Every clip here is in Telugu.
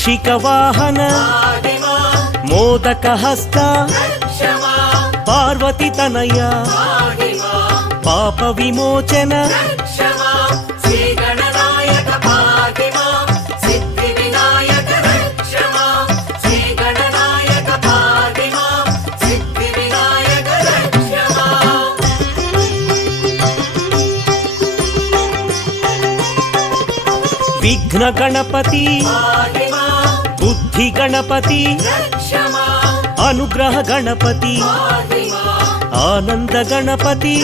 ಮೂಷಿಕ ವಾಹನ ಮೋದಕ ಹಸ್ತ ಪಾರ್ವತಿ ತನಯ ಪಾಪ ವಿಮೋಚನ ವಿಘ್ನ ಗಣಪತಿ ಬುದ್ಧಿ ಗಣಪತಿ ಅನುಗ್ರಹ ಗಣಪತಿ ಆನಂದ ಗಣಪತಿ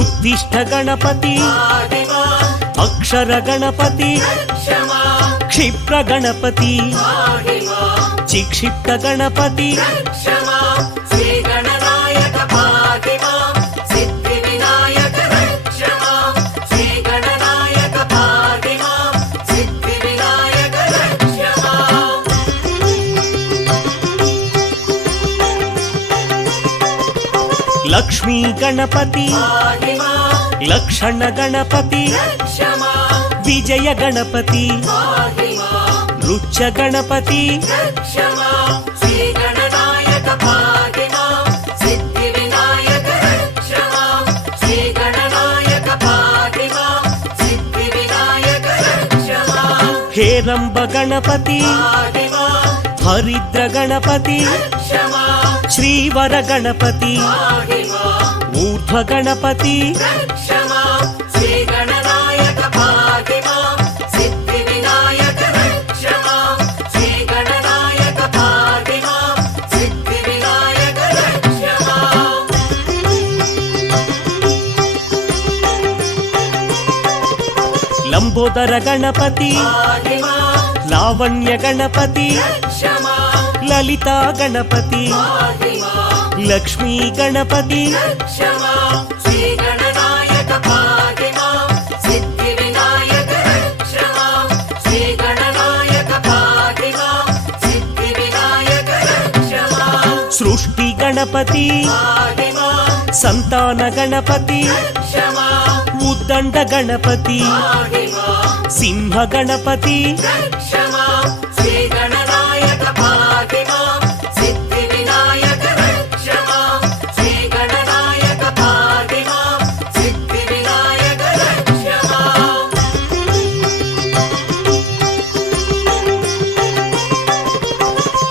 ಉದ್ದಿಷ್ಟ ಗಣಪತಿ ಅಕ್ಷರ ಗಣಪತಿ ಕ್ಷಿಪ್ರ ಗಣಪತಿ ಚಿಕ್ಷಿಪ್ತ ಗಣಪತಿ ಲಕ್ಷ್ಮೀ ಗಣಪತಿ ಲಕ್ಷಣ ಗಣಪತಿ ವಿಜಯ ಗಣಪತಿ ರುಚ್ಚ ಗಣಪತಿ ಹೇರಂಬ ಗಣಪತಿ ಹರಿದ್ರ ಗಣಪತಿ ಶ್ರೀವರ ಗಣಪತಿ ಊರ್ಧ್ವ ಗಣಪತಿ ಲಂಬೋದರ ಗಣಪತಿ ಲಾವಣ್ಯ ಗಣಪತಿ ಲಲಿತಾ ಗಣಪತಿ ಲಕ್ಷ್ಮೀ ಗಣಪತಿ ಸೃಷ್ಟಿ ಗಣಪತಿ ಸಂತಾನ ಗಣಪತಿ ಉದ್ದಂಡ ಗಣಪತಿ ಸಿಂಹ ಗಣಪತಿ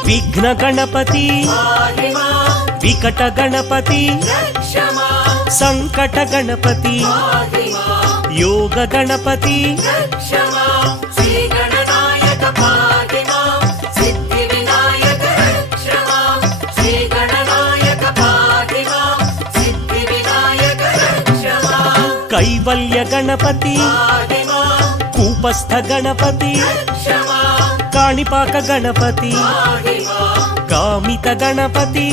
ವಿಘ್ನ ಗಣಪತಿ ವಿಕಟ ಗಣಪತಿ ಸಂಕಟ ಗಣಪತಿ ಯೋಗ ಗಣಪತಿ ಕೈವಲ್ಯ ಗಣಪತಿ ಕೂಪಸ್ಥ ಗಣಪತಿ ಕಾಣಿಪಾಕ ಗಣಪತಿ ಕಾಮಿತ ಗಣಪತಿ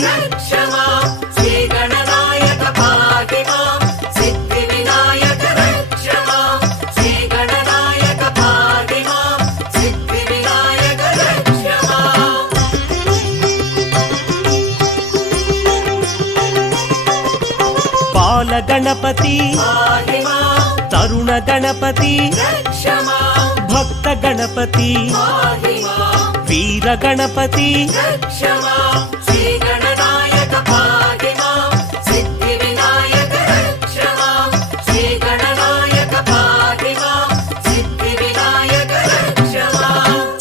ಬಾಲ ಗಣಪತಿ ತರುಣ ಗಣಪತಿ ಭಕ್ತ ಗಣಪತಿ ವೀರ ಗಣಪತಿ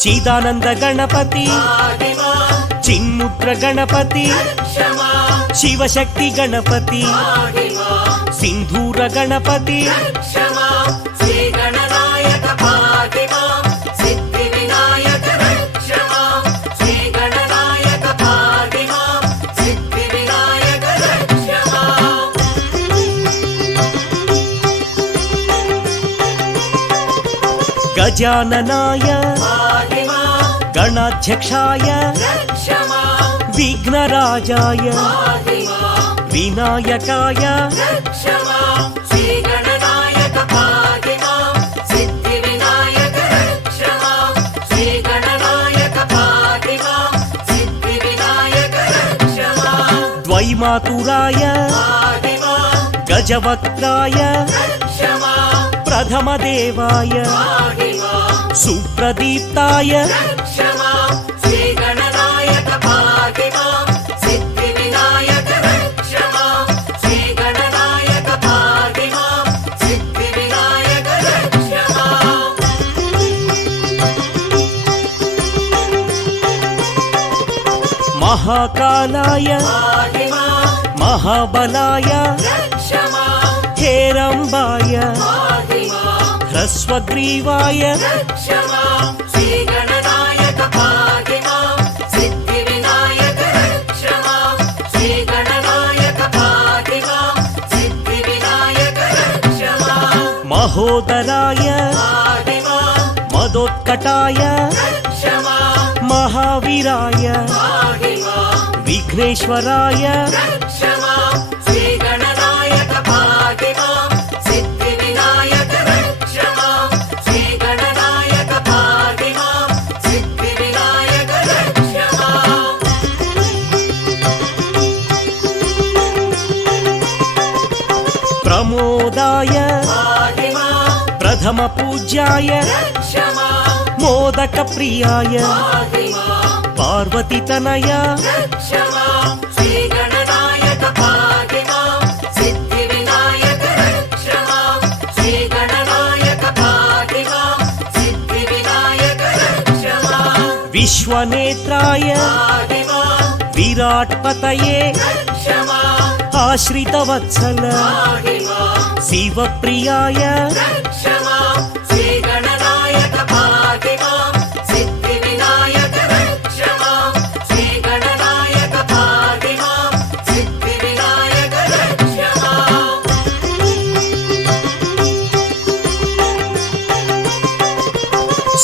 ಚಿದಾನಂದ ಗಣಪತಿ ಚಿನ್ಮುದ್ರ ಗಣಪತಿ ಶಿವಶಕ್ತಿ ಗಣಪತಿ ಸಿಂಧೂರ ಗಣಪತಿ ಗಜಾನನಾಯ ಗಣಾಧ್ಯಕ್ಷಾಯ ವಿಘ್ನರಾಜಾಯ ವಿನಾಯಕಾಯ श्रीमातुराय गजवक्त्राय प्रथमदेवाय सुप्रदीप्ताय महाकालाय महाबलाय हेरम्बाय ह्रस्वग्रीवाय महोदराय मदोत्कटाय महावीराय विघ्नेश्वराय प्रमोदाय प्रथम पूज्याय मोदक प्रियाय पार्वतीतनय विश्वनेत्राय विराट्पतये आश्रितवत्सल शिवप्रियाय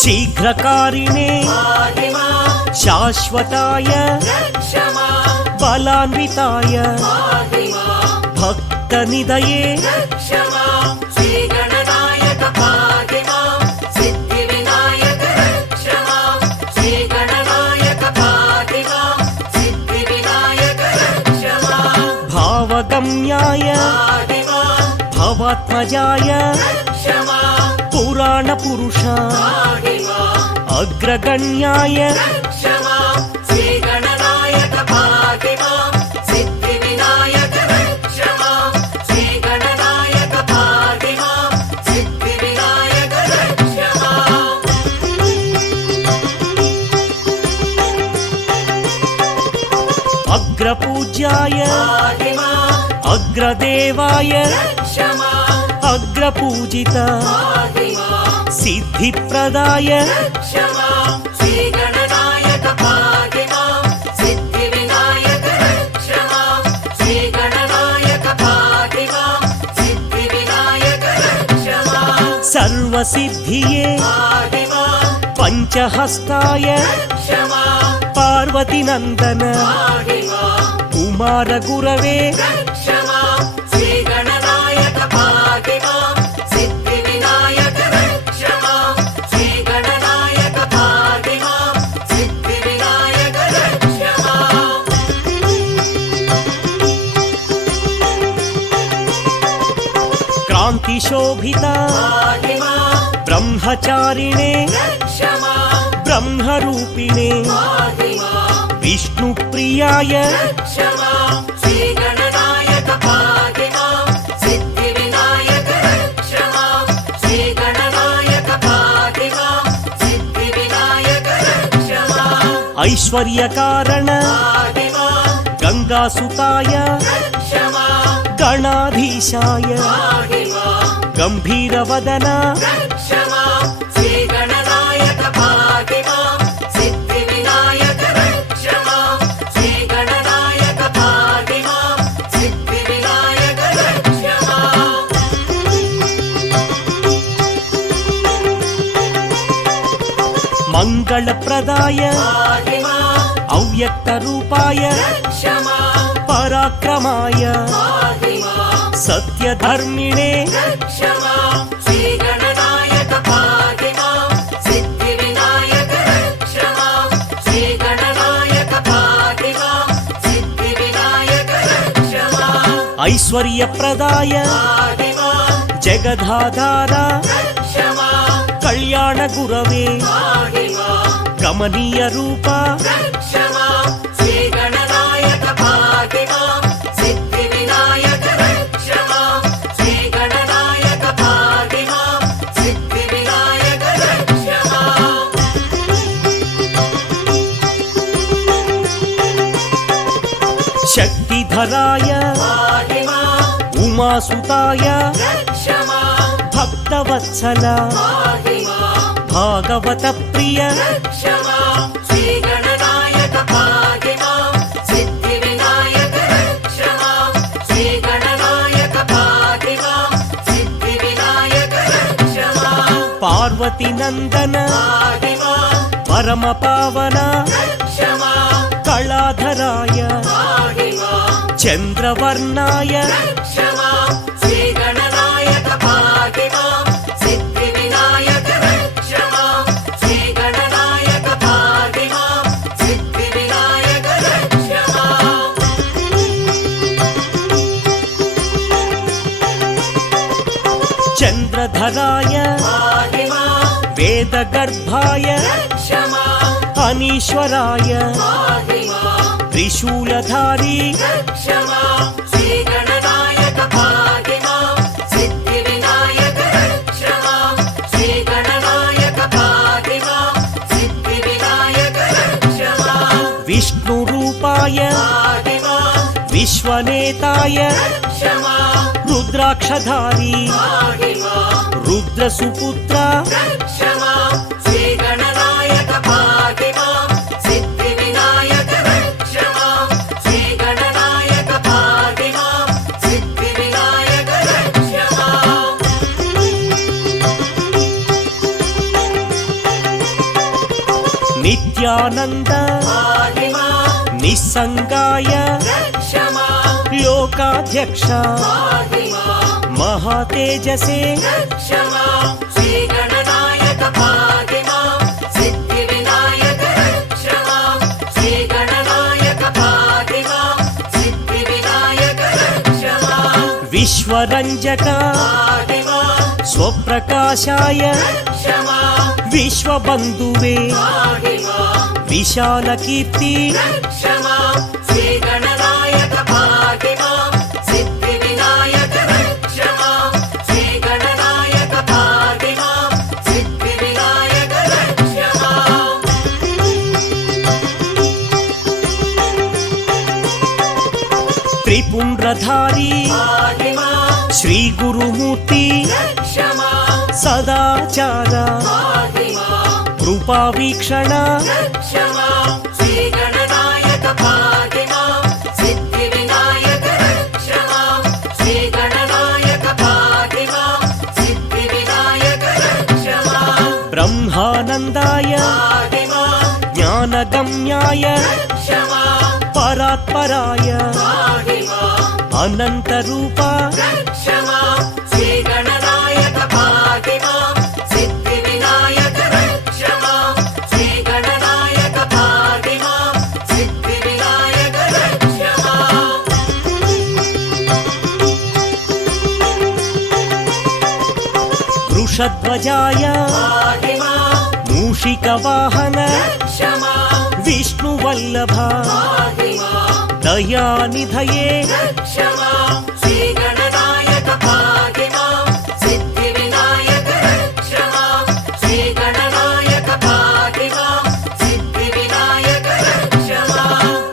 शीघ्रकारिणे शाश्वताय बलान्विताय भक्तनिधये भावगम्याय भवात्मजाय पुराणपुरुष अग्रगण्याय अग्रपूज्याय अग्रदेवाय अग्रपूजित सिद्धिप्रदाय सर्वसिद्धिये पंचहस्ताय पार्वतीनंदन कुमार गुरवे क्रांतिशोभिता ब्रह्मचारिणे ब्रह्मरूपिणे विष्णुप्रियाय ऐश्वर्यकारण गंगासुताय गणाधीशाय गंभीरवदन मंगलप्रदाय अव्यक्तरूपाय पराक्रमाय सत्यधर्मिणे ऐश्वर्यप्रदाय जगदाधार कल्याण गुरवे कमनीय रूप शक्तिधराय उमासुताय भक्तवत्सल भागवत प्रिय पार्वती नंदन परम पावन कलाधराय चंद्रवर्णाय चंद्रधराय वेदगर्भाय अनीश्वराय त्रिशूलधारी विष्णुरूपाय विश्वनेताय रुद्राक्षधारी रुद्रसुपुत्र नित्यानंद निस्संगाय लोकाध्यक्ष महातेजसे विश्वरंजक स्वप्रकाशाय विश्वबंधुवे विशाल कीर्ति त्रिपुंड्रधारी श्री गुरुमूर्ति सदाचार कृपा वीक्षण ब्रह्मानंदाय ज्ञानगम्याय परात्पराय अनंत रूप वृषध्वजाय मूषिकवाहन विष्णुवल्लभ दयानिधये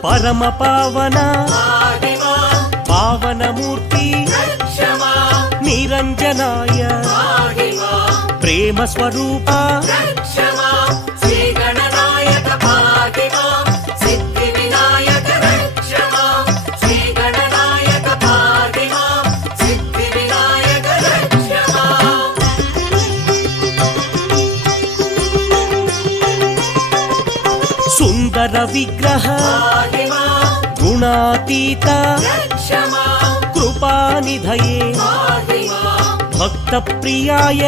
परम पावन पावनमूर्ति निरंजनाय प्रेम स्वरूप सुंदर विग्रह गुणातीत कृपानिधये भक्त प्रियाय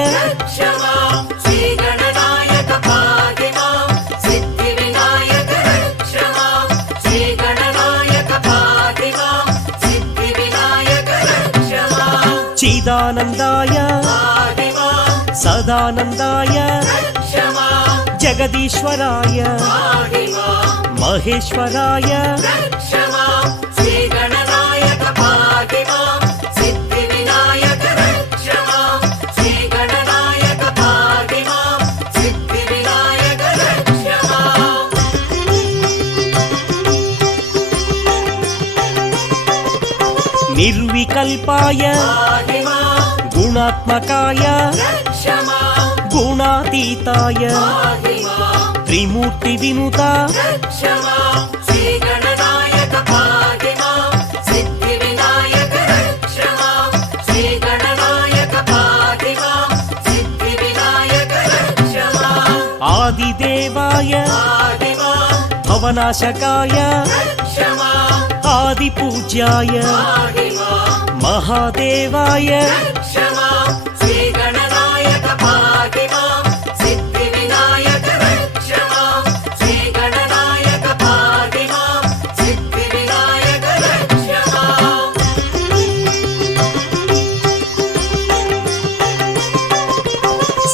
చిదానందాయ సదానందాయ జగదీశ్వరాయ మహేశ్వరాయ నిర్వికల్పాయ గుణాత్మకాయ గుణాతీతాయ త్రిమూర్తి వినుత ఆదిదేవాయ భవనాశకాయ ఆదిపూజ్యాయ మహాదేవాయ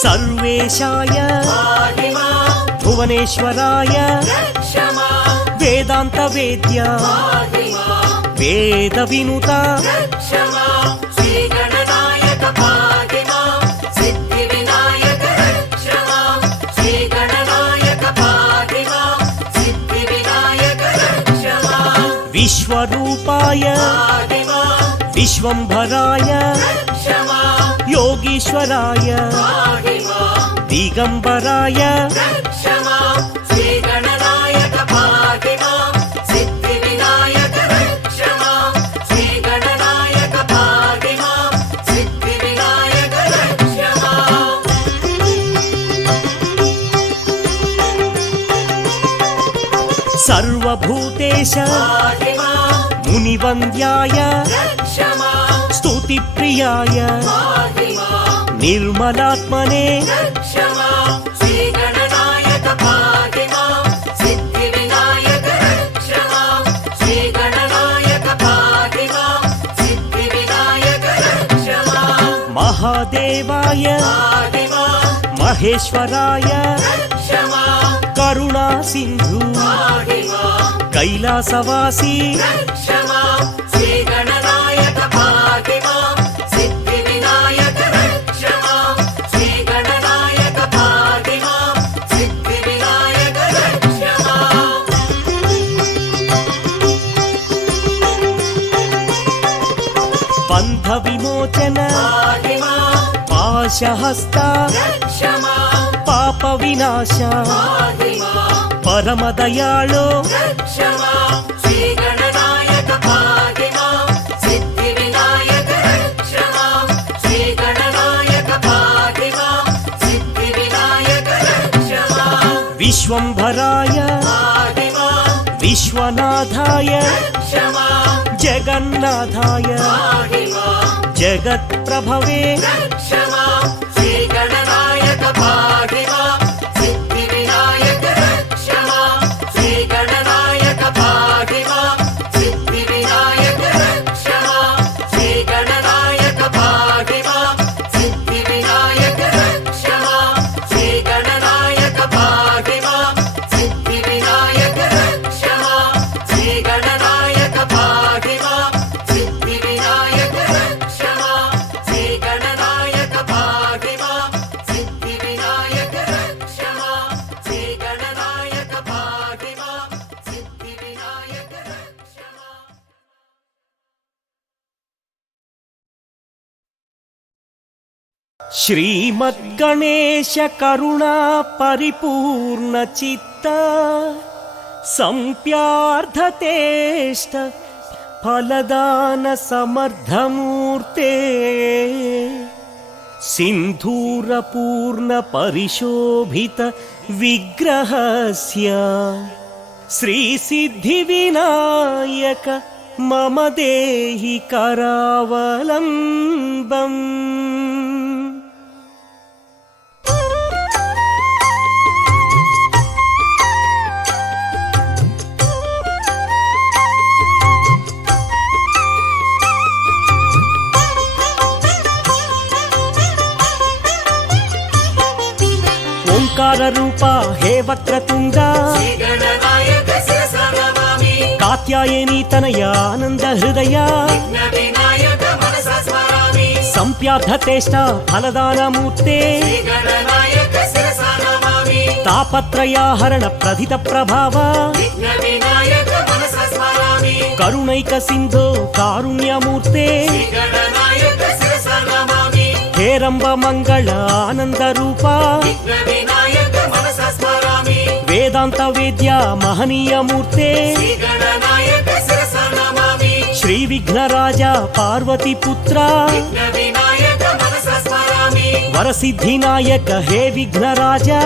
సర్వేశాయ భువనేశ్వరాయ వేదాంత వేద్య వేద వినుత విశ్వరూపాయ విశ్వంభరాయ యోగీశ్వరాయ దిగంబరాయ సర్వభూతేశ మునివంద్యాయ స్తుతిప్రియాయ నిర్మలాత్మనే మహాదేవాయ మహేశ్వరాయ కరుణా సింధు కైలాసవాసి బంధ విమోచన పాశహస్త పాప వినాశ పరమ దయాళో విశ్వంభరాయ విశ్వనాథాయ జగన్నాథాయ జగత్ప్రభవే శ్రీమద్గణేశ కరుణా పరిపూర్ణ చిత్త సంప్యార్థతేష్ట ఫలదాన సమర్థమూర్తే సింధూరపూర్ణ పరిశోభిత విగ్రహస్య శ్రీ సిద్ధి వినాయక మమ దేహి కరావలంబం. रूप हे वक्रतुंड कात्यायनी तनया आनंद हृदय संप्यार्थतेष्ट फलदानमूर्ते तापत्रयाहरण प्रथित प्रभाव करुणैक सिंधो कारुण्यमूर्ते हेरंब मंगल आनंद रूप वेदांत वेद्या महनीय मूर्ते श्री विघ्नराजा पार्वती पुत्र वरसिद्धिनायक हे विघ्नराजा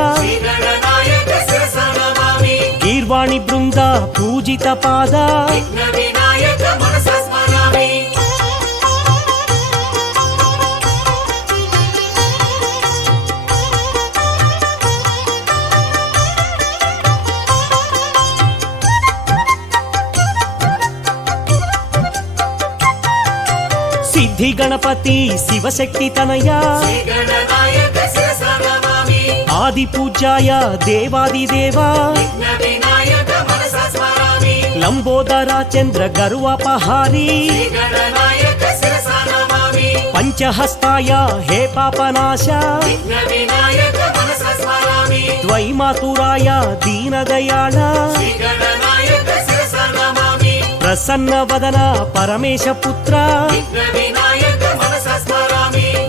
गीर्वाणी बृंद पूजित पाद सिद्धि गणपति शिवशक्ति तनया आदि पूज्याय देवादिदेवा लंबोदरा चंद्र गरुवपहारी पंचहस्ताय हे पापनाशा द्वैमातुराय दीनदयाळ प्रसन्न वदन परमेश पुत्र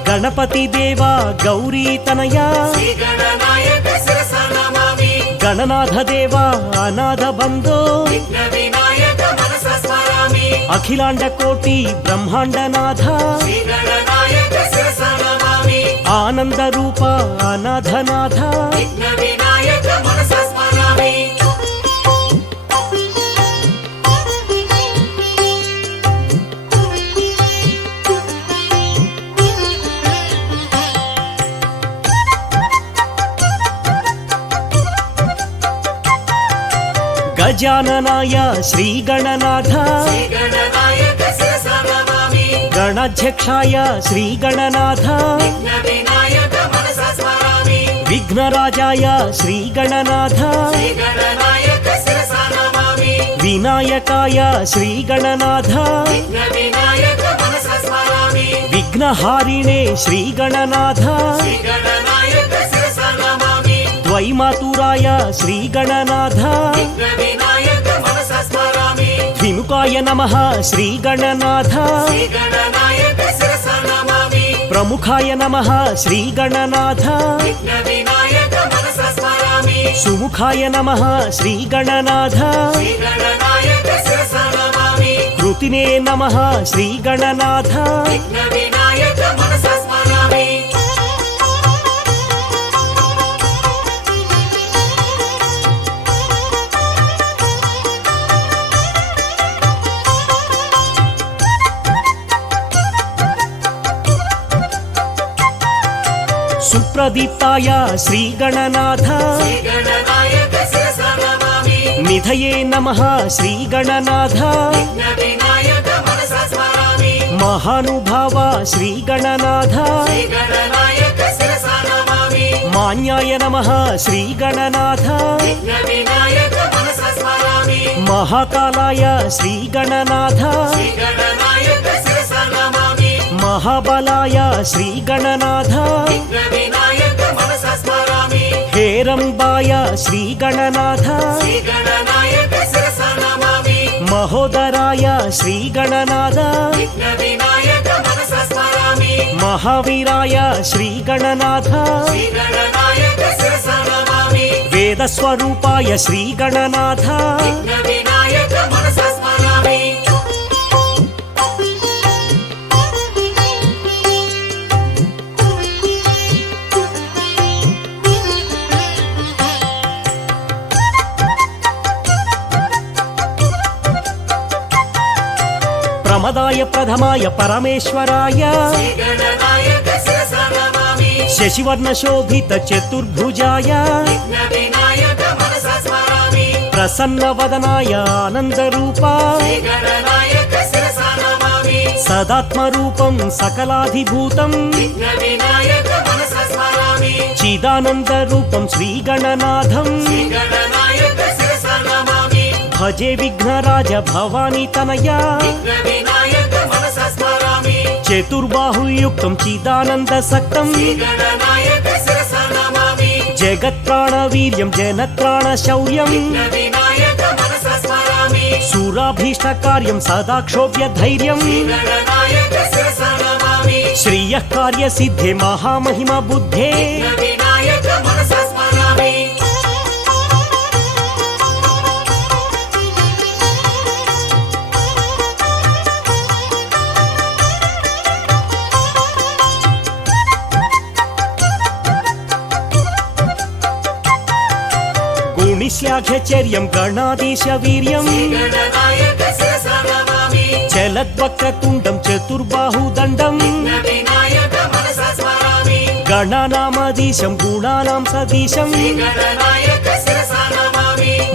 गणपति देवा गौरी तनया गणनाथ देवा अनाथ बंधो अखिलांड कोटि ब्रह्मांड नाथ आनंद रूप अनाथ नाथ गजाननाय श्री गणनाथ गणाध्यक्षाय श्री गणनाथ विघ्नराजाय श्री गणनाथ विनायकाय श्री गणनाथ विघ्नहारिणे श्री गणनाथ द्वैमातुराय श्री गणनाथ विमुखाय नमः श्री गणनाथ प्रमुखाय नमः श्री गणनाथ सुमुखाय नमः श्री गणनाथ कृतिने नमः श्री गणनाथ सुप्रदीप्ताय श्री गणनाथ निधये नमः श्री गणनाथ महानुभाव श्री गणनाथ मान्याय नमः श्री गणनाथ महाकालाय श्री गणनाथ महाबलाय श्री गणनाथ हेरंबाय श्री गणनाथ महोदराय श्री गणनाथ महावीराय श्री गणनाथ वेदस्वरूपाय श्री गणनाथ प्रमदाय प्रथमाय परमेश्वराय शशिवर्ण शोभित चतुर्भुजाय प्रसन्न वदनाय आनंद रूपा सदात्म रूपं सकलाधिभूतं चिदानन्दरूपं श्रीगणनाथं भजे विघ्नराज भवानी तनया चतुर्बाहुयुक्तं चिदानन्दसक्तं जगत्प्राणवीर्यं जनत्राणशौर्यं सूराभीष्टकार्यं सदा क्षोभ्य धैर्यं श्रियः कार्यसिद्धे महामहिमा बुद्धे गुणिस्याघ्यचर्यं गणाधीशवीर्यं चलद्वक्रतुण्डं चतुर्बाहुदण्डं गणानामधीशं गुणानां सदीशं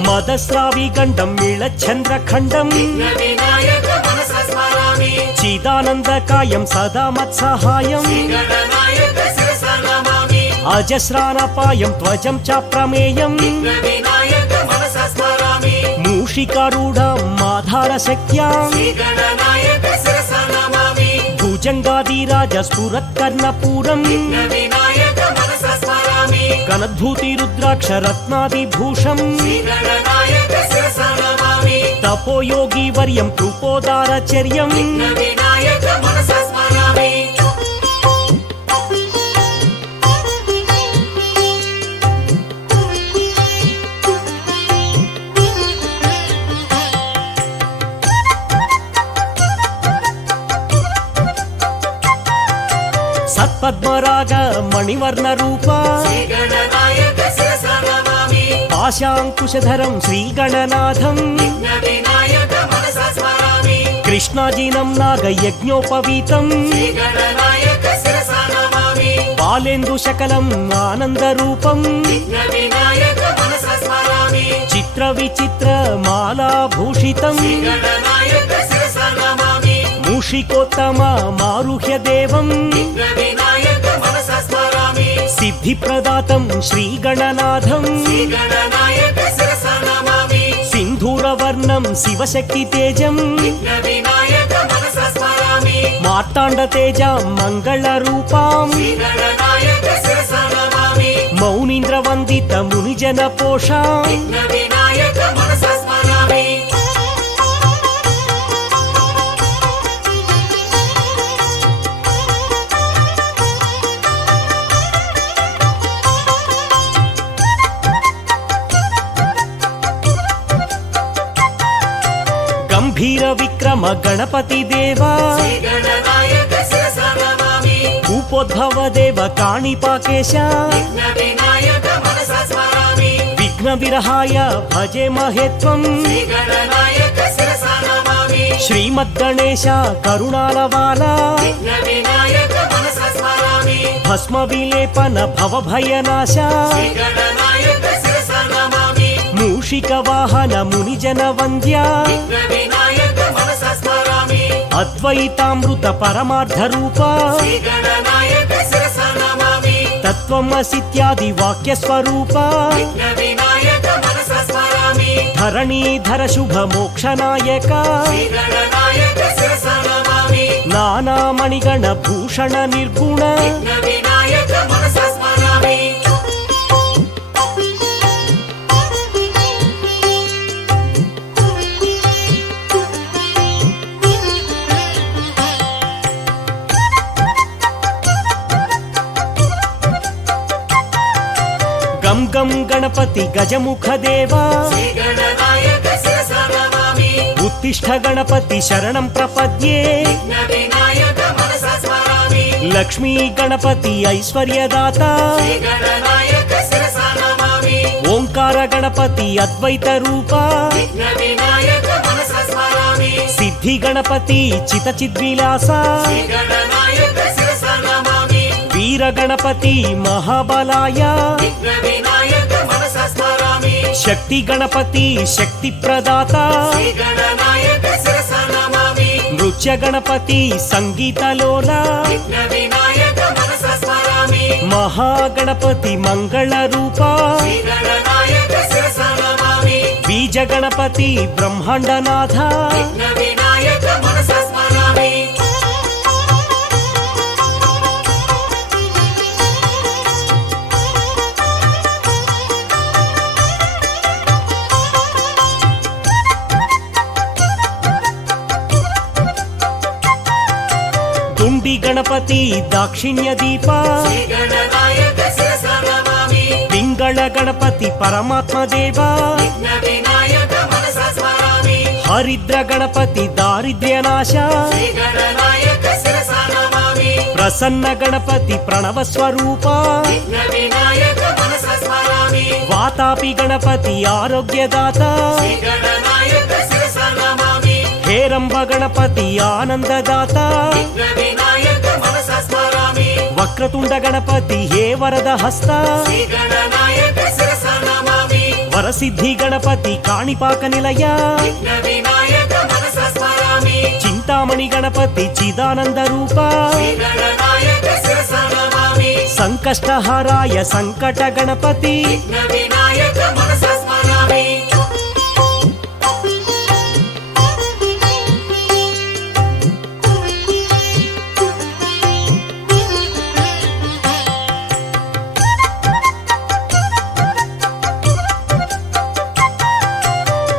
मदस्राविगण्डं नीलचन्द्रखण्डं चिदानन्दकायं सदा मत्सहायं अजस्रानपायं ध्वजं च प्रमेयं मूषिकारूढं माधारशक्त्यां भुजङ्गादिराज स्फुरत्कर्णपूरं कनद्भूतिरुद्राक्षरत्नादिभूषं तपोयोगिवर्यं कृपोदारचर्यं सत्पद्मराग मणिवर्णरूपा पाशाङ्कुशधरं श्रीगणनाथं कृष्णाजिनं नागयज्ञोपवीतं बालेन्दुशकलम् आनन्दरूपं चित्रविचित्रमालाभूषितं मूषिकोत्तममारुह्य देवं सिद्धिप्रदातं श्रीगणनाथं सिन्धूरवर्णं शिवशक्तितेजं मार्ताण्डतेजां मङ्गलरूपां मौनीन्द्रवन्दितमुनिजनपोषां गंभीर विक्रम गणपति देवा उपोद्भव देव काणिपाकेश विघ्न विरहाय भजे महेत्वं श्रीमद्गणेश करुणालवाला भस्म विलेपन भवभयनाश मूषिकवाहन मुनिजन वन्द्या अद्वैतामृत परमार्थ रूपा तत्त्वमसीत्यादि वाक्य स्वरूपा धरणीधर शुभ मोक्ष नायका नाना मणिगण भूषण निर्गुण गम गम गणपति गजमुख देवा उत्तिष्ठ गणपति शरणं प्रपद्ये लक्ष्मी गणपति ऐश्वर्यदाता ओंकार गणपति अद्वैत रूपा सिद्धि गणपति चित चिद्विलासा वीर गणपति महाबलाय शक्ति गणपति शक्ति प्रदाता नृत्य गणपति संगीत लोला నమామి మహాగణపతి మంగళ రూప శ్రీ గణనాయక శిరస నమామి బీజ గణపతి బ్రహ్మాండనాథ విఘ్న వినాయక మనస స్మరామి దుండి గణపతి దాక్షిణ్య దీప శ్రీ గణనాయక శిరస నమామి పింగళ గణపతి పరమాత్మ దేవ విఘ్న వినాయక మనస స్మరామి హరిద్ర గణపతి దారిద్ర్యనాశ శ్రీ గణనాయక శిరస నమామి ప్రసన్న గణపతి ప్రణవ స్వరూప విఘ్న వినాయక మనస స్మరామి వాతాపి గణపతి ఆరోగ్యదాత శ్రీ గణనాయక శిరస నమామి హేరంబ గణపతి ఆనందదాత విఘ్న వినాయక మనస స్మరామి వక్రతుండ గణపతి హే వరద హస్త శ్రీ గణనాయక శిరస నమామి వరసిద్ధి గణపతి కాణిపాక నిలయ విఘ్న వినాయక మనస స్మరామి చింతామణి గణపతి చిదానంద రూప శ్రీ గణనాయక శిరస నమామి సంకష్టహారాయ సంకట గణపతి విఘ్న వినాయక మనస స్మరామి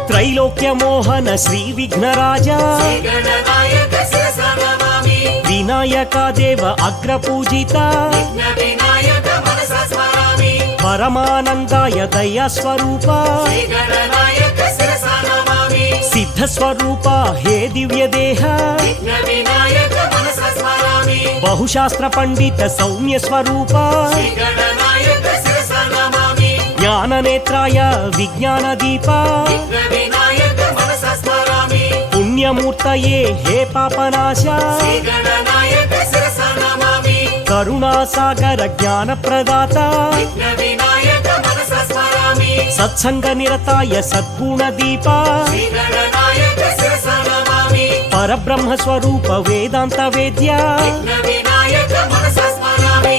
త్రైలోక్య మోహన శ్రీ విఘ్నరాజ శ్రీ గణనాయక శిరస నమామి వినాయక దేవ అగ్ర పూజిత విఘ్న వినాయక మనస స్మరామి పరమానందాయ దయా స్వరూప శ్రీ గణనాయక శిరస నమామి సిద్ధ స్వరూప హే దివ్య దేహ విఘ్న వినాయక మనస స్మరామి బహుశాస్త్ర పండిత సౌమ్య స్వరూప శ్రీ గణనాయక శిరస నమామి జ్ఞాన నేత్రాయ విజ్ఞాన దీప విఘ్న వినాయక మనస స్మరామి పుణ్యమూర్తయే హే పాపనాశ శ్రీ గణనాయక శిరస నమామి కరుణాసాగర జ్ఞాన ప్రదాత విఘ్న వినాయక మనస స్మరామి సత్సంగ నిరతాయ సద్గుణ దీప శ్రీ గణనాయక శిరస నమామి పరబ్రహ్మ స్వరూప వేదాంత వేద్య విఘ్న వినాయక మనస స్మరామి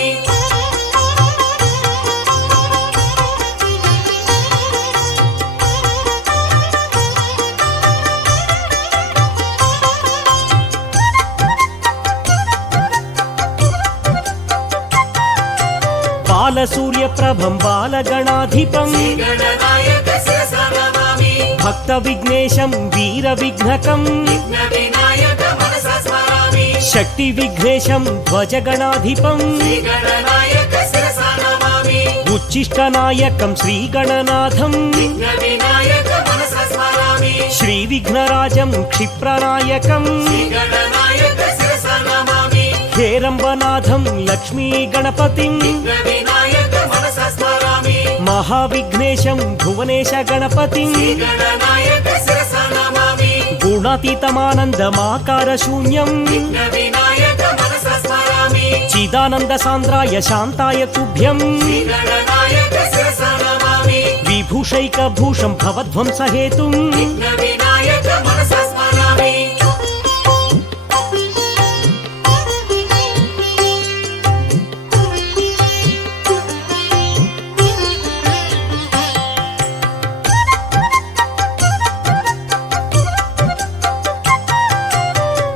బాలసూర్య ప్రభం బాలగణాధిపం శ్రీ గణనాయక శిరస నమామి భక్త విఘ్నేశం వీర విఘ్నకం విఘ్న వినాయక మనస స్మరామి శక్తి విఘ్నేశం ధ్వజగణాధిపం శ్రీ గణనాయక శిరస నమామి ఉచ్చిష్టనాయకం శ్రీగణనాథం విఘ్న వినాయక మనస స్మరామి శ్రీ విఘ్నరాజం క్షిప్రనాయకం శ్రీ గణనాయక శిరస నమామి హేరంబనాథం లక్ష్మీ గణపతిం విఘ్న వినాయక మనస స్మరామి మహావిఘ్నేశం భువనేశ గణపతిం శ్రీ గణనాయక శిరస నమామి గుణాతీతమానందమాకార శూన్యం విఘ్న వినాయక మనస స్మరామి చిదానంద సాంద్రాయ శాంతాయ తుభ్యం శ్రీ గణనాయక శిరస నమామి విభూషైక భూషం భవధ్వంస హేతుం విఘ్న వినాయక మనస స్మరామి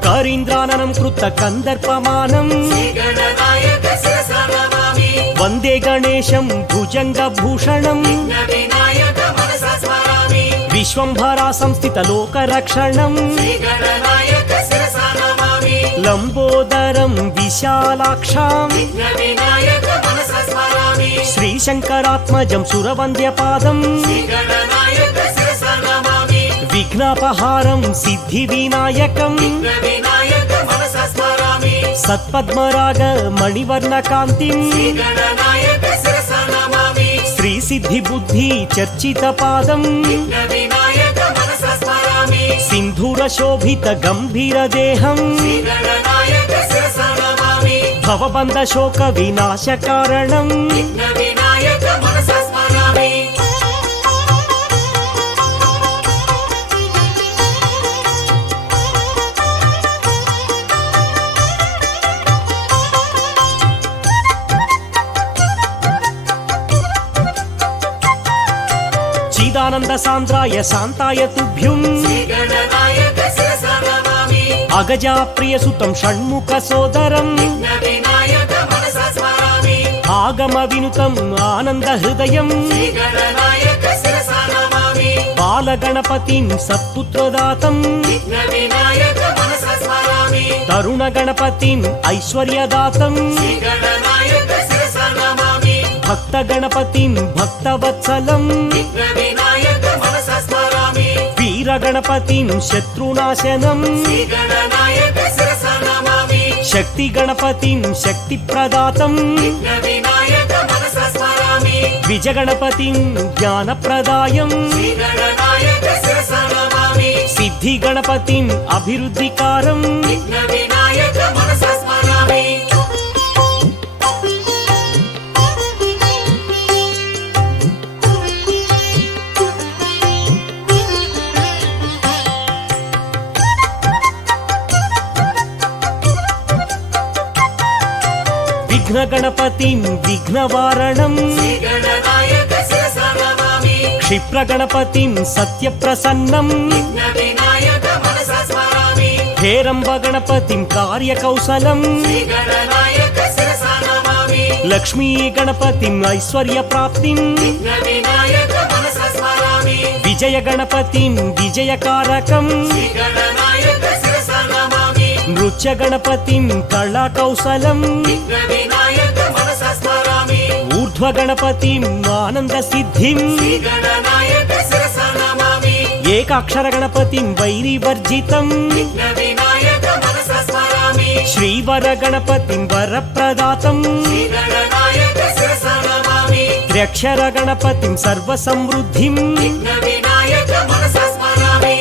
కరీంద్రాననం కృత కందర్పమానం శ్రీ గణనాయక శిరస నమామి వందే గణేశం భుజంగ భూషణం విఘ్న వినాయక మనస స్మరామి విశ్వంభరా సంస్థిత లోక రక్షణం శ్రీ గణనాయక శిరస నమామి లంబోదరం విశాలాక్షాం విఘ్న వినాయక మనస స్మరామి శ్రీశంకరాత్మజం సురవంద్యపాదం శ్రీ గణనాయక శిరస నమామి విఘ్నాపహారం సిద్ధి వినాయకం విఘ్న వినాయక మనస స్మరామి సత్పద్మరాగ మణివర్ణ కాంతిం శ్రీ గణనాయక శిరస నమామి శ్రీ సిద్ధి బుద్ధి చర్చిత పాదం విఘ్న వినాయక మనస స్మరామి సింధూర శోభిత గంభీర దేహం శ్రీ గణనాయక శిరస నమామి భవబంధ శోక వినాశ కారణం విఘ్న వినాయక మనస స్మరామి ఆనంద సాంద్రాయ శాంతాయ తుభ్యం శ్రీగణనాయక శిరసా నమామి అగజా ప్రియ సుతం షణ్ముఖ సోదరం విఘ్నవినాయక మనసా స్మరామి ఆగమ వినుతం ఆనంద హృదయం శ్రీగణనాయక శిరసా నమామి బాలగణపతిం సత్పుత్రదాతం విఘ్నవినాయక మనసా స్మరామి తరుణ గణపతిం ఐశ్వర్యదాతం శ్రీగణనాయక శిరసా నమామి భక్త గణపతిం భక్తవత్సలం విఘ్నవినాయక మనసా స్మరామి వీర గణపతిం శత్రునాశనం శ్రీగణనాయక శిరసా నమామి శక్తి గణపతిం శక్తి ప్రదాతం విఘ్నవినాయక మనసా స్మరామి విజయ గణపతిం జ్ఞాన ప్రదాయం శ్రీగణనాయక శిరసా నమామి సిద్ధి గణపతిం అభివృద్ధికారం విఘ్నవినాయక మనసా స్మరామి విఘ్న గణపతిం విఘ్నవారణం శ్రీగణనాయక శిరసా నమామి క్షిప్ర గణపతిం సత్యప్రసన్నం విఘ్నవినాయక మనసా స్మరామి హేరంబ గణపతిం కార్యకౌశలం శ్రీగణనాయక శిరసా నమామి లక్ష్మీ గణపతిం ఐశ్వర్య ప్రాప్తిం విఘ్నవినాయక మనసా స్మరామి విజయ గణపతిం విజయకారకం శ్రీగణనాయక శిరసా నమామి నృత్య గణపతిం కళా కౌశలం విఘ్నవినాయక మనసా స్మరామి ఊర్ధ్వ గణపతిం ఆనంద సిద్ధిం శ్రీగణనాయక శిరసా నమామి ఏకాక్షర గణపతిం వైరివర్జితం విఘ్నవినాయక మనసా స్మరామి శ్రీవర గణపతిం వరప్రదాతం శ్రీగణనాయక శిరసా నమామి త్ర్యక్షర గణపతిం సర్వసమృద్ధిం విఘ్నవినాయక మనసా స్మరామి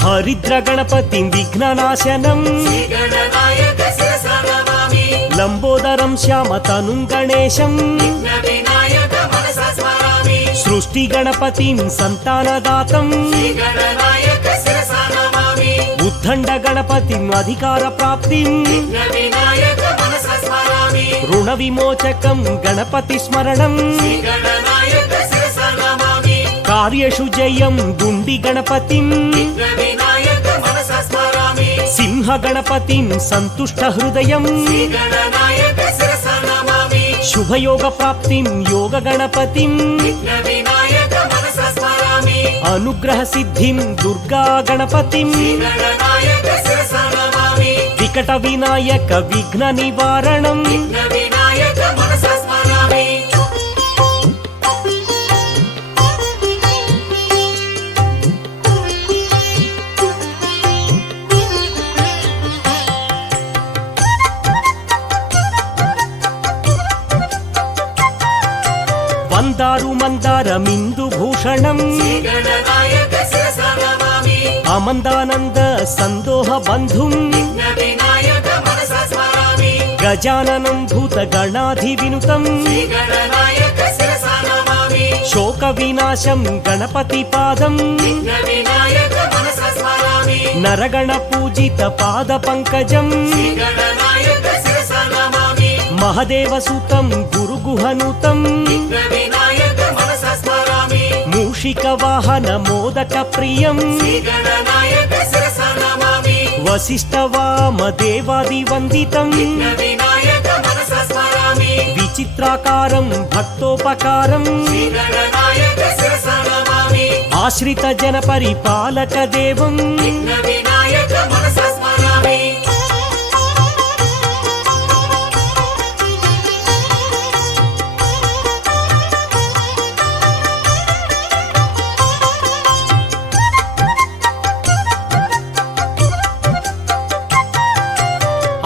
హరిద్ర గణపతిం విఘ్ననాశనం శ్రీగణనాయక శిరసా నమామి లంబోదరం శ్యామతనుం గణేశం విఘ్నవినాయక మనసా స్మరామి సృష్టి గణపతిం సంతానదాతం శ్రీగణనాయక శిరసా నమామి ఉద్దండ గణపతిం అధికార ప్రాప్తిం విఘ్నవినాయక మనసా స్మరామి రుణ విమోచకం గణపతి స్మరణం శ్రీగణనాయక శిరసా నమామి కార్యషు జయం గుండి గణపతిం విఘ్నవినాయక మనసా స్మరామి సింహ గణపతిం సంతుష్ట హృదయం శ్రీగణనాయక శిరసా నమామి శుభయోగ ప్రాప్తిం యోగ గణపతిం విఘ్నవినాయక మనసా స్మరామి అనుగ్రహ సిద్ధిం దుర్గా గణపతిం విఘ్నవినాయక శిరసా నమామి వికట వినాయక విఘ్న నివారణం విఘ్నవినాయక మనసా స్మరామి వందారు మందారమిందు భూషణం శ్రీగణనాయక శిరసా నమామి అమందానంద సందోహ బంధుం విఘ్నవినాయక మనసా స్మరామి గజాననం భూత గణాధి వినుతం శ్రీగణనాయక శిరసా నమామి శోక వినాశం గణపతి పాదం విఘ్నవినాయక మనసా స్మరామి నరగణ పూజిత పాద పంకజం శ్రీగణనాయక శిరసా నమామి మహదేవ సుతం గురు గుహనుతం విఘ్నవినాయక మనసా స్మరామి మూషిక వాహన మోదక ప్రియం శ్రీగణనాయక శిరసా నమామి వశిష్ఠ వామ దేవాది వందితం విఘ్నవినాయక మనసా స్మరామి విచిత్రాకారం భక్తోపకారం శ్రీగణనాయక శిరసా నమామి ఆశ్రిత జన పరిపాలక దేవం విఘ్నవినాయక మనసా స్మరామి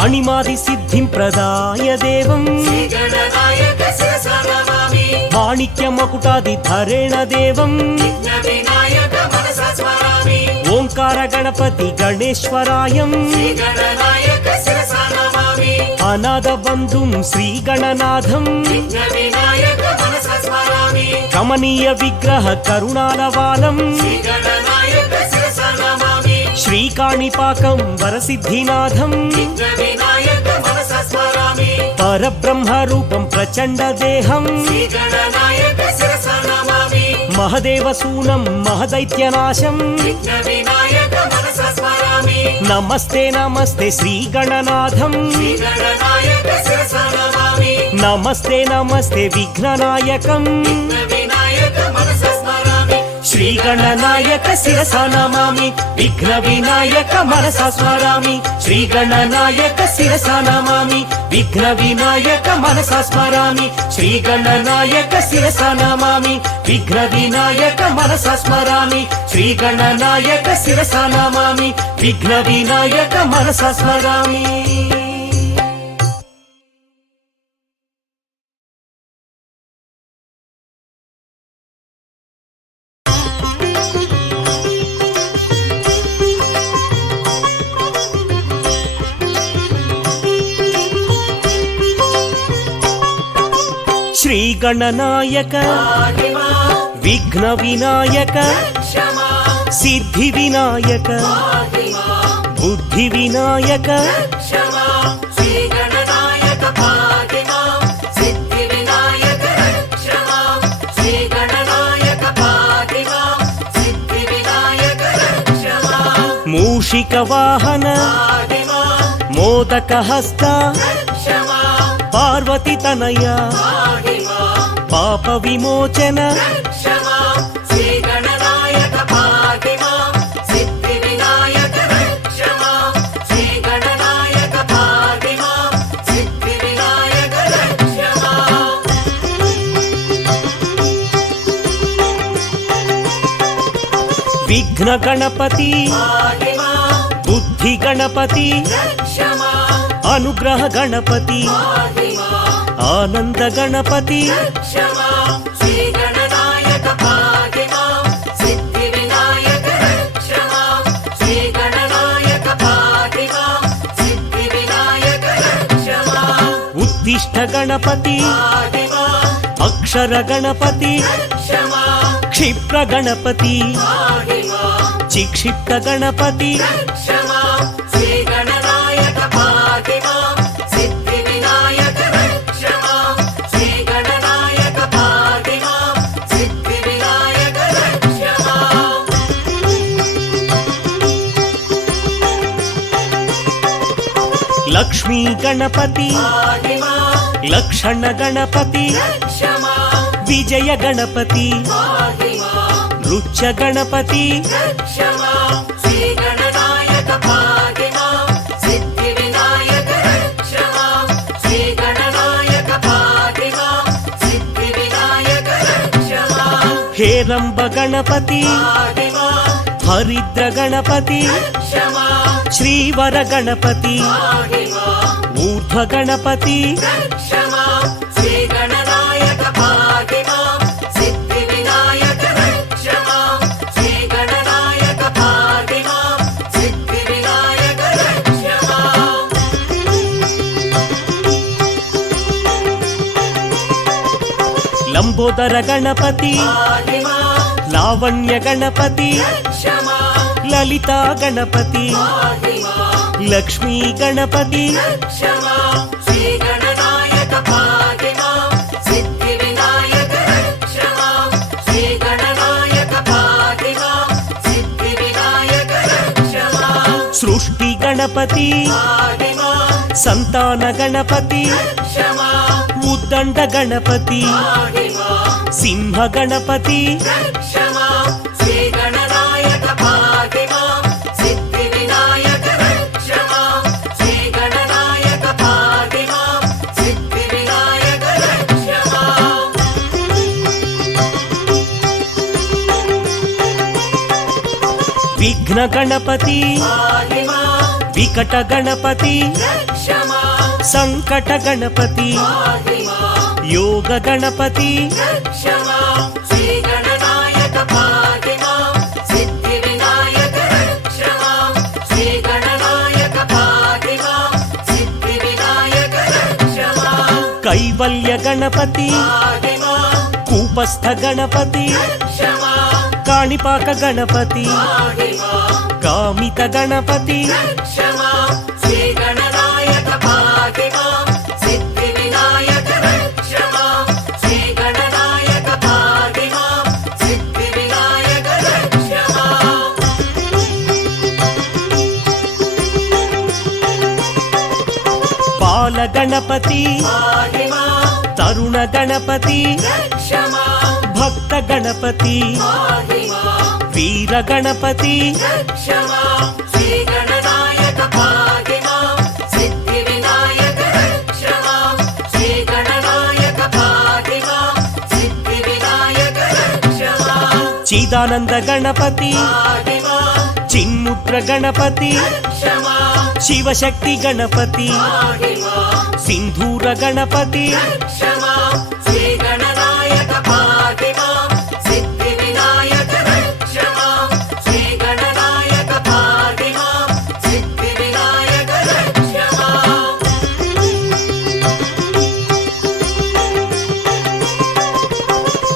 అణిమాది సిద్ధిం ప్రదాయ దేవం శ్రీగణనాయక శిరసా నమామి మాణిక్య మకుటాది ధరేణ దేవం విఘ్నవినాయక మనసా స్మరామి ఓంకార గణపతి గణేశ్వరాయం శ్రీగణనాయక శిరసా నమామి స్మరామి అనాథ బంధుం శ్రీ గణనాథం విఘ్న వినాయక మనస స్మరామి కమనీయ విగ్రహ కరుణాలవాలం శ్రీ గణనాయక శిరస నమామి శ్రీకాణిపాకం వరసిద్ధినాథం విఘ్న వినాయక మనస స్మరామి పరబ్రహ్మ రూపం ప్రచండ దేహం శ్రీ గణనాయక శిరస నమామి మహదేవసూనం మహదైత్యనాశం విఘ్న వినాయక మనస స్మరామి నమస్తే నమస్తే శ్రీ గణనాథం శ్రీ గణనాయక శిరస నమామి నమస్తే నమస్తే విఘ్ననాయకం విఘ్న వినాయక మనస స్మరామి శ్రీ గణనాయక శిరస నమామి విఘ్న వినాయక మనస స్మరామి శ్రీ గణనాయక శిరస నమామి విఘ్న వినాయక మనస స్మరామి శ్రీ గణనాయక శిరస నమామి విఘ్న వినాయక మనస స్మరామి శ్రీ గణనాయక శిరస నమామి విఘ్న వినాయక మనస స్మరామి శ్రీ గణనాయక పాహిమా విఘ్న వినాయక క్షమా సిద్ధి వినాయక పాహిమా బుద్ధి వినాయక క్షమా శ్రీ గణనాయక పాహిమా సిద్ధి వినాయక క్షమా శ్రీ గణనాయక పాహిమా సిద్ధి వినాయక క్షమా మూషిక వాహన పాహిమా మోదక హస్త క్షమా పార్వతి తనయ పాహిమా పాప విమోచన క్షమా శ్రీ గణనాయక పాహిమా సిద్ధి వినాయక క్షమా శ్రీ గణనాయక పాహిమా సిద్ధి వినాయక క్షమా విఘ్న గణపతి పాహిమా బుద్ధి గణపతి క్షమా అనుగ్రహ గణపతి పాహిమా ఆనంద గణపతి క్షమా శ్రీ గణనాయక పాహిమా సిద్ధి వినాయక క్షమా శ్రీ గణనాయక పాహిమా సిద్ధి వినాయక క్షమా ఉత్తిష్ట గణపతి పాహిమా అక్షర గణపతి క్షమా క్షిప్ర గణపతి పాహిమా చిక్షిప్త గణపతి క్షమా శ్రీ గణనాయక పాహిమా సిద్ధి వినాయక క్షమా శ్రీ గణనాయక పాహిమా సిద్ధి వినాయక క్షమా లక్ష్మీ గణపతి పాహిమా లక్షణ గణపతి క్షమా విజయ గణపతి పాహిమా రుచ్చ గణపతి క్షమా శ్రీ గణనాయక పాహిమా సిద్ధి వినాయక క్షమా శ్రీ గణనాయక పాహిమా సిద్ధి వినాయక క్షమా హేరంబ గణపతి పాహిమా హరిద్ర గణపతి క్షమా శ్రీవర గణపతి పాహిమా ఊర్ధ్వ గణపతి క్షమా శ్రీ గణనాయక పాహిమా సిద్ధి వినాయక క్షమా శ్రీ గణనాయక పాహిమా సిద్ధి వినాయక క్షమా లంబోదర గణపతి పాహిమా లావణ్య గణపతి క్షమా లలిత గణపతి పాహిమా లక్ష్మీ గణపతి క్షమా శ్రీ గణనాయక పాహిమా సిద్ధి వినాయక క్షమా శ్రీ గణనాయక పాహిమా సిద్ధి వినాయక క్షమా సృష్టి గణపతి పాహిమా సంతాన గణపతి క్షమా ఉద్దండ గణపతి పాహిమా సింహ గణపతి క్షమా శ్రీ గణనాయక పాహిమా సిద్ధి వినాయక క్షమా శ్రీ గణనాయక పాహిమా సిద్ధి వినాయక క్షమా విఘ్న గణపతి పాహిమా వికట గణపతి క్షమా సంకట గణపతి పాహిమా యోగ గణపతి క్షమా శ్రీ గణనాయక పాహిమా సిద్ధి వినాయక క్షమా శ్రీ గణనాయక పాహిమా సిద్ధి వినాయక కైవల్య గణపతి పాహి మాం కూపస్థ గణపతి రక్ష మాం కాణిపాక గణపతి పాహి మాం కామిత గణపతి రక్ష మాం శ్రీ గణనాయక పాహి మాం సిద్ధి వినాయక రక్ష మాం శ్రీ గణనాయక పాహి మాం సిద్ధి వినాయక రక్ష మాం బాల గణపతి పాహి మాం తరుణ గణపతి రక్ష మాం భక్త గణపతి పాహి మాం వీర గణపతి రక్ష మాం శ్రీ గణనాయక పాహి మాం సిద్ధి వినాయక రక్ష మాం శ్రీ గణనాయక పాహి మాం సిద్ధి వినాయక రక్ష మాం చిదానంద గణపతి పాహి మాం చిన్ముద్ర గణపతి రక్ష మాం శివశక్తి గణపతి పాహి మాం సింధూర గణపతి రక్ష మాం శ్రీ గణనాయక పాహి మాం సిద్ధి వినాయక రక్ష మాం శ్రీ గణనాయక పాహి మాం సిద్ధి వినాయక రక్ష మాం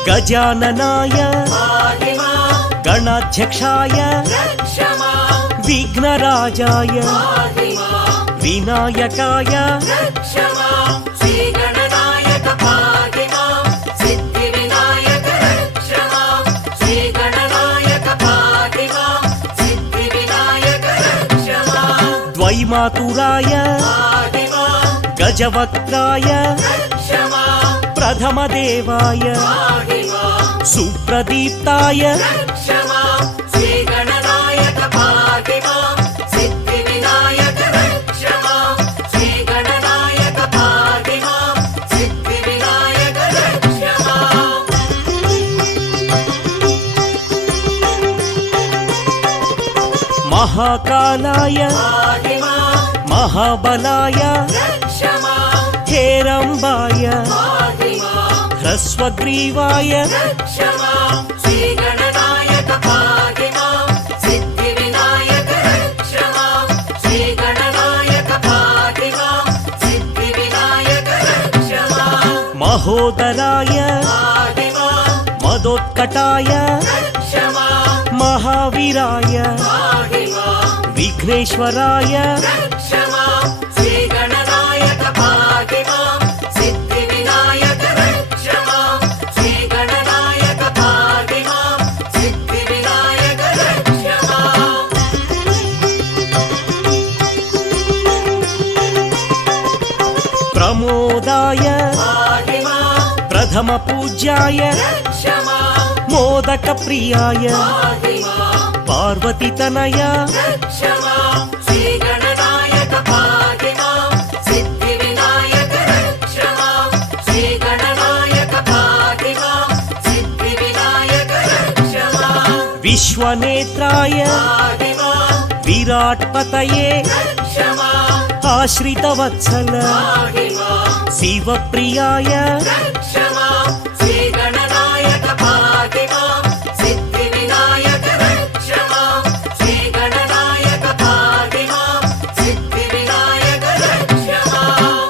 గజాననాయ పాహి మాం గణాధ్యక్షాయ రక్ష మాం విఘ్నరాజాయ పాహి మాం వినాయకాయ రక్ష మాం శ్రీ గణనాయక పాహి మాం సిద్ధి వినాయక రక్ష మాం శ్రీ గణనాయక పాహి మాం సిద్ధి వినాయక రక్ష మాం ద్వైమాతురాయ పాహి మాం గజవక్త్రాయ రక్ష మాం ప్రథమదేవాయ పాహి మాం సుప్రదీప్తాయ రక్ష మాం శ్రీ గణనాయక పాహి మాం సిద్ధి వినాయక రక్ష మాం శ్రీ గణనాయక పాహి మాం సిద్ధి వినాయక రక్ష మాం మహాకాలాయ పాహి మాం మహాబలాయ రక్ష మాం హేరంబాయ పాహి మాం హ్రస్వగ్రీవాయ రక్ష మాం శ్రీ గణనాయక పాహి మాం సిద్ధి వినాయక రక్ష మాం శ్రీ గణనాయక పాహి మాం సిద్ధి వినాయక రక్ష మాం మహోదరాయ పాహి మాం మదోత్కటాయ రక్ష మాం మహావీరాయ పాహి మాం విఘ్నేశ్వరాయ రక్ష మాం శ్రీ గణనాయక పాహి మాం సిద్ధి వినాయక రక్ష మాం శ్రీ గణనాయక పాహి మాం సిద్ధి వినాయక రక్ష మాం ప్రమోదాయ పాహి మాం ప్రథమ పూజ్యాయ రక్ష మాం మోదక ప్రియాయ పాహి మాం పార్వతీతనయ రక్ష మాం శ్రీ గణనాయక పాహి మాం సిద్ధి వినాయక రక్ష మాం శ్రీ గణనాయక పాహి మాం సిద్ధి వినాయక రక్ష మాం విశ్వనేత్రాయ పాహి మాం విరాట్పతయే రక్ష మాం ఆశ్రితవత్సల పాహి మాం శివప్రియాయ రక్ష మాం శ్రీ గణనాయక పాహి మాం సిద్ధి వినాయక రక్ష మాం శ్రీ గణనాయక పాహి మాం సిద్ధి వినాయక రక్ష మాం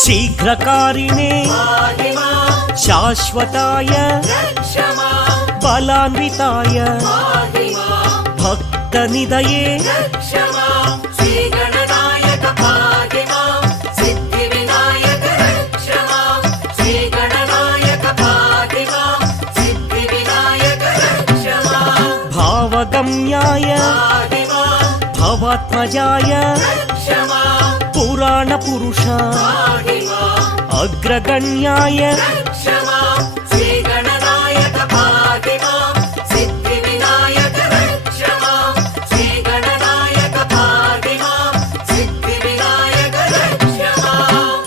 శీఘ్రకారిణే పాహి మాం శాశ్వతాయ రక్ష మాం బలాన్వితాయ పాహి మాం భక్తనిదయే రక్ష మాం శ్రీ గణనాయక పాహి మాం సిద్ధి వినాయక రక్ష మాం శ్రీ గణనాయక పాహి మాం సిద్ధి వినాయక రక్ష మాం భావగమ్యాయ పాహి మాం భవాత్మజాయ రక్ష మాం పురాణ పురుష పాహి మాం అగ్రగణ్యాయ రక్ష మాం శ్రీ గణనాయక పాహి మాం సిద్ధి వినాయక రక్ష మాం శ్రీ గణనాయక పాహి మాం సిద్ధి వినాయక రక్ష మాం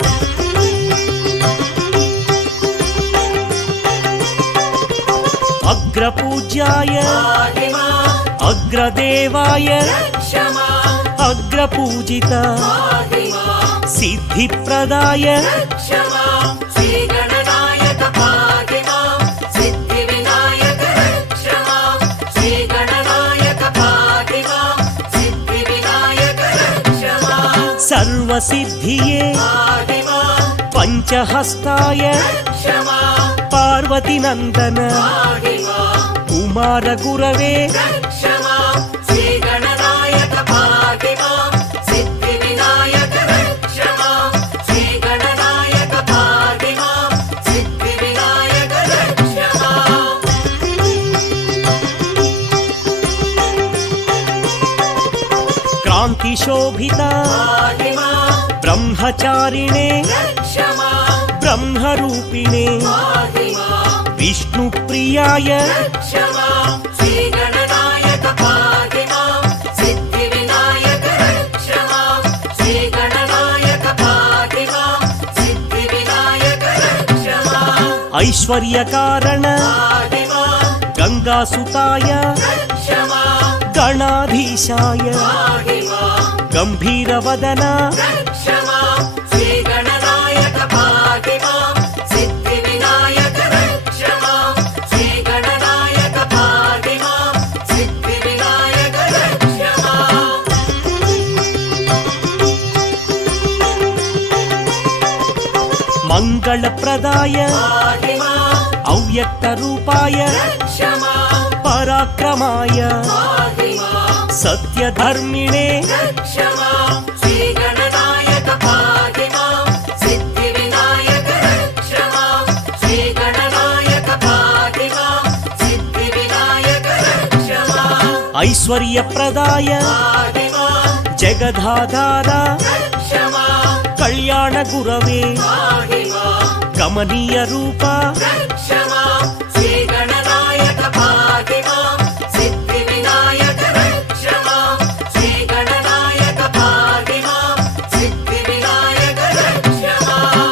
అగ్రపూజ్యాయ పాహి మాం అగ్రదేవాయ రక్ష మాం అగ్రపూజిత పాహి మాం సిద్ధిప్రదాయ రక్ష మాం శ్రీ గణనాయక పాహి మాం సిద్ధి వినాయక రక్ష మాం శ్రీ గణనాయక పాహి మాం సిద్ధి వినాయక सर्वसिद्धिये पाहि मां पञ्चहस्ताय रक्ष मां पार्वतीनन्दन पाहि मां कुमारगुरवे रक्ष मां श्रीगणनायक पाहि मां सिद्धिविनायक रक्ष मां श्रीगणनायक पाहि मां सिद्धिविनायक रक्ष मां क्रान्तिशोभिता पाहि मां ब्रह्मचारिणे रक्ष मां ब्रह्मरूपिणे पाहि मां विष्णुप्रियाय रक्ष मां श्रीगणनायक पाहि मां सिद्धिविनायक रक्ष मां श्रीगणनायक पाहि मां सिद्धिविनायक रक्ष मां ऐश्वर्यकारण पाहि मां गङ्गासुताय रक्ष मां गणाधीशाय पाहि मां गम्भीरवदन रक्ष मां श्रीगणनायक पाहि मां सिद्धिविनायक रक्ष मां श्रीगणनायक पाहि मां सिद्धिविनायक रक्ष मां मङ्गलप्रदाय पाहि मां अव्यक्तरूपाय रक्ष मां पराक्रमाय पाहि मां सत्यधर्मिणे रक्ष मां श्रीगणनायक पाहि मां सिद्धिविनायक रक्ष मां श्रीगणनायक पाहि मां सिद्धिविनायक रक्ष मां ऐश्वर्यप्रदाय पाहि मां जगदाधार रक्ष मां कल्याणगुरवे पाहि मां कमनीयरूप रक्ष मां श्रीगणनायक पाहि मां सिद्धिविनायक रक्ष मां श्रीगणनायक पाहि मां सिद्धिविनायक रक्ष मां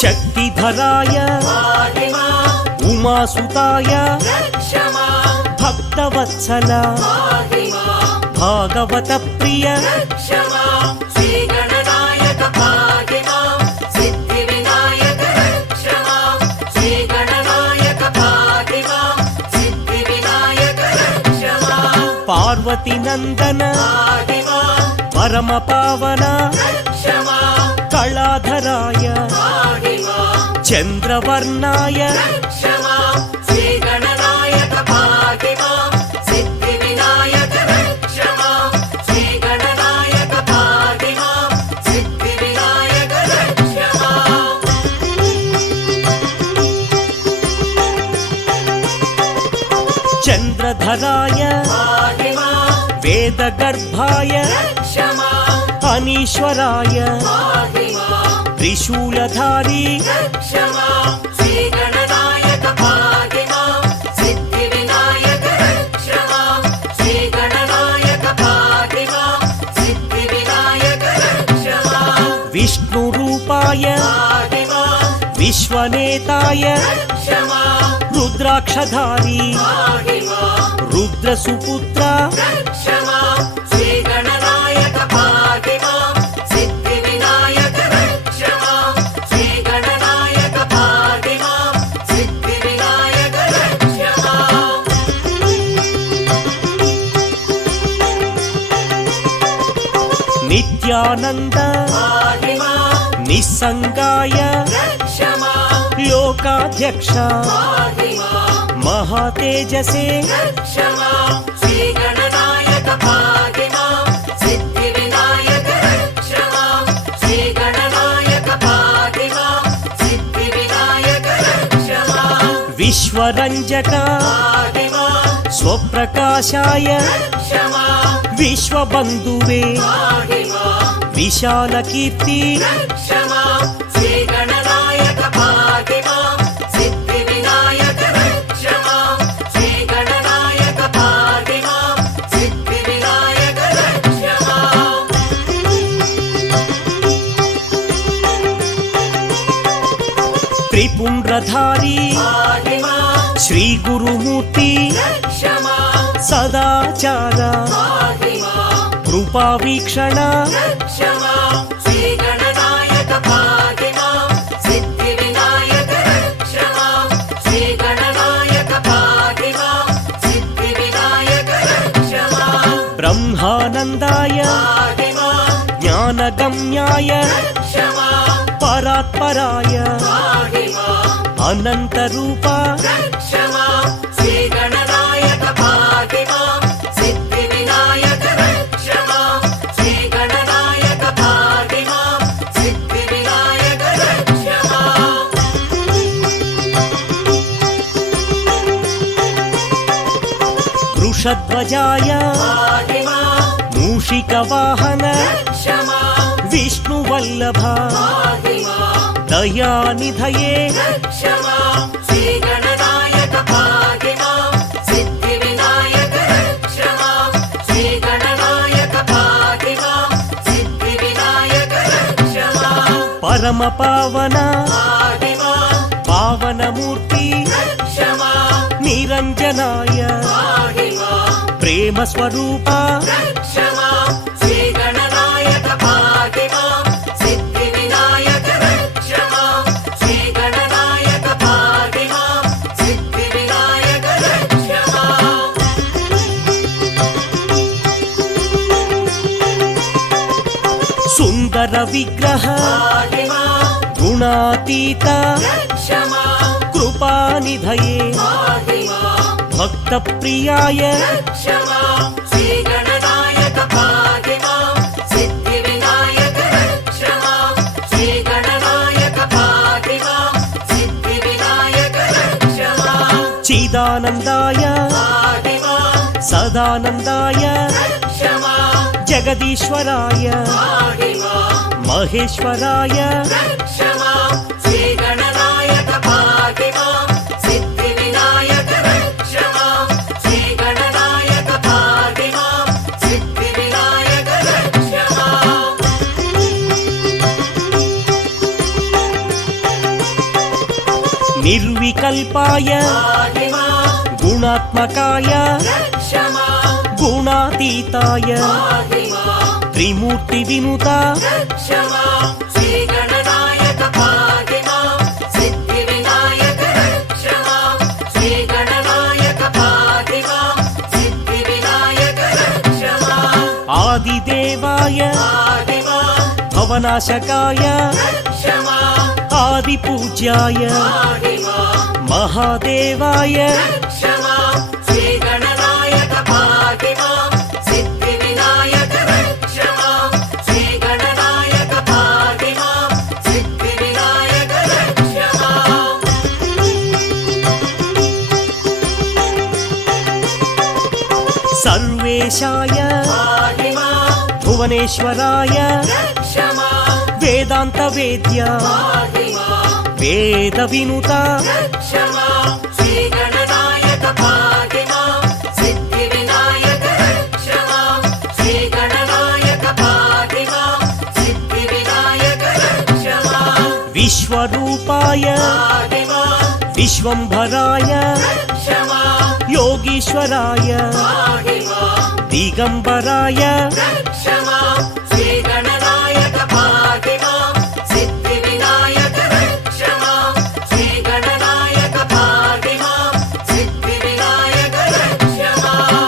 शक्तिधराय पाहि मां उमासुताय रक्ष मां भक्तवत्सल पाहि मां भागवतप्रिय रक्ष मां श्रीगणनायक पाहि मां सिद्धिविनायक रक्ष मां श्रीगणनायक पाहि मां सिद्धिविनायक रक्ष मां पार्वतीनन्दन पाहि मां परमपावन रक्ष मां कलाधराय पाहि मां चन्द्रवर्णाय रक्ष मां श्रीगणनायक पाहि मां सिद्धिविनायक रक्ष मां श्रीगणनायक पाहि मां सिद्धिविनायक रक्ष मां चन्द्रधराय पाहि मां वेदगर्भाय रक्ष मां अनीश्वराय पाहि मां त्रिशूलधारी रक्ष मां श्रीगणनायक पाहि मां सिद्धिविनायक रक्ष मां श्रीगणनायक पाहि मां सिद्धिविनायक रक्ष मां विष्णुरूपाय पाहि मां विश्वनेताय रक्ष मां रुद्राक्षधारी पाहि मां रुद्रसुपुत्र रक्ष मां श्रीगणनायक पाहि मां सिद्धिविनायक रक्ष मां श्रीगणनायक पाहि मां सिद्धिविनायक रक्ष मां नित्यानन्द पाहि मां निस्सङ्गाय रक्ष मां लोकाध्यक्ष पाहि मां महातेजसे रक्ष मां श्रीगणनायक पाहि मां सिद्धिविनायक रक्ष मां श्रीगणनायक पाहि मां सिद्धिविनायक रक्ष मां विश्वरञ्जक पाहि मां स्वप्रकाशाय रक्ष मां विश्वबन्धुवे पाहि मां विशालकीर्ति रक्ष मां श्रीगणनायक पाहि मां सिद्धिविनायक रक्ष मां श्रीगणनायक पाहि मां सिद्धिविनायक रक्ष मां त्रिपुण्ड्रधारी पाहि मां श्रीगुरुमूर्ति रक्ष मां सदाचार पाहि मां कृपावीक्षण रक्ष मां श्रीगणनायक पाहि मां सिद्धिविनायक रक्ष मां श्रीगणनायक पाहि मां सिद्धिविनायक रक्ष गमनगम्याय रक्ष मां परात्पराय पाहि मां अनन्तरूपा रक्ष मां श्रीगणनायक पाहि मां सिद्धिविनायक रक्ष मां श्रीगणनायक पाहि मां सिद्धिविनायक रक्ष मां वृषध्वजाय पाहि मां मूषिकवाहन रक्ष मां विष्णुवल्लभा पाहि मां दयानिधये रक्ष मां श्रीगणनायक पाहि मां सिद्धिविनायक रक्ष मां श्रीगणनायक पाहि मां सिद्धिविनायक रक्ष मां परमपावन पाहि मां पावनमूर्ति रक्ष मां निरञ्जनाय पाहि मां प्रेमस्वरूपा रक्ष मां श्रीगणनायक पाहि मां सिद्धिविनायक रक्ष मां श्रीगणनायक पाहि मां सिद्धिविनायक रक्ष मां सुन्दरविग्रह पाहि मां गुणातीत रक्ष मां कृपानिधये पाहि मां भक्तप्रियाय रक्ष मां श्रीगणनायक पाहि मां सिद्धिविनायक रक्ष मां श्रीगणनायक पाहि मां सिद्धिविनायक रक्ष मां चिदानन्दाय पाहि मां सदानन्दाय रक्ष मां जगदीश्वराय पाहि मां महेश्वराय रक्ष मां श्रीगणनायक पाहि मां सिद्धिविनायक रक्ष मां श्रीगणनायक पाहि मां सिद्धिविनायक रक्ष मां निर्विकल्पाय पाहि मां गुणात्मकाय रक्ष मां गुणातीताय पाहि मां त्रिमूर्तिविनुता रक्ष मां श्रीगणनायक पाहि मां सिद्धिविनायक रक्ष मां श्रीगणनायक पाहि मां सिद्धिविनायक रक्ष मां आदिदेवाय पाहि मां भवनाशकाय रक्ष मां आदिपूज्याय पाहि मां महादेवाय रक्ष मां श्रीगणनायक पाहि मां सिद्धिविनायक रक्ष मां श्रीगणनायक पाहि मां सिद्धिविनायक रक्ष मां सर्वेशाय पाहि मां भुवनेश्वराय रक्ष मां वेदान्तवेद्य पाहि मां वेदविनुता रक्ष मां श्रीगणनायक पाहि मां सिद्धिविनायक रक्ष मां श्रीगणनायक पाहि मां सिद्धिविनायक रक्ष मां विश्वरूपाय पाहि मां विश्वम्भराय रक्ष मां योगीश्वराय पाहि मां दिगम्बराय रक्ष मां श्रीगणनायक पाहि मां सिद्धिविनायक रक्ष मां श्रीगणनायक पाहि मां सिद्धिविनायक रक्ष मां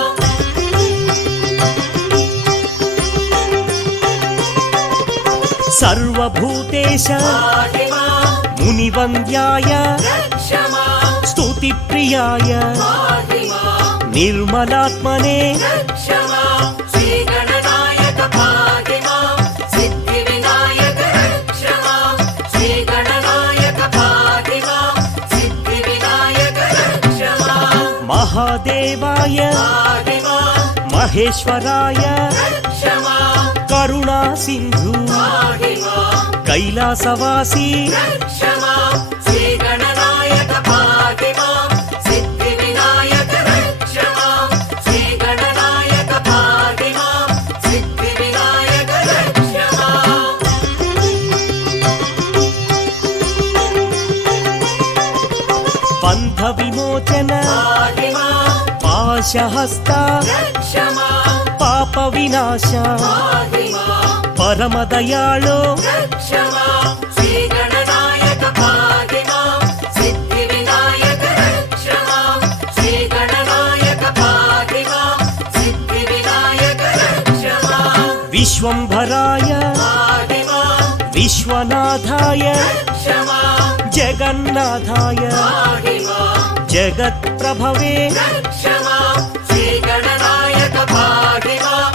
सर्वभूतेश पाहि मां मुनिवन्द्याय रक्ष मां स्तुतिप्रियाय पाहि मां निर्मलात्मने रक्ष मां श्रीगणनायक पाहि मां सिद्धिविनायक रक्ष मां श्रीगणनायक पाहि मां सिद्धिविनायक रक्ष मां महादेवाय पाहि मां महेश्वराय रक्ष मां करुणासिन्धु पाहि मां कैलासवासी रक्ष मां श्रीगणनायक पाहि मां सिद्धिविनायक रक्ष मां श्रीगणनायक पाहि मां सिद्धिविनायक रक्ष मां बन्धविमोचन पाहि मां पाशहस्ता रक्ष मां पापविनाश पाहि मां परमदयाळो रक्ष मां श्रीगणनायक पाहि मां सिद्धिविनायक रक्ष मां श्रीगणनायक पाहि मां सिद्धिविनायक रक्ष मां विश्वम्भराय पाहि विश्वनाथाय रक्ष मां जगन्नाथाय पाहि मां जगत्प्रभवे रक्ष मां श्रीगणनायक पाहि मां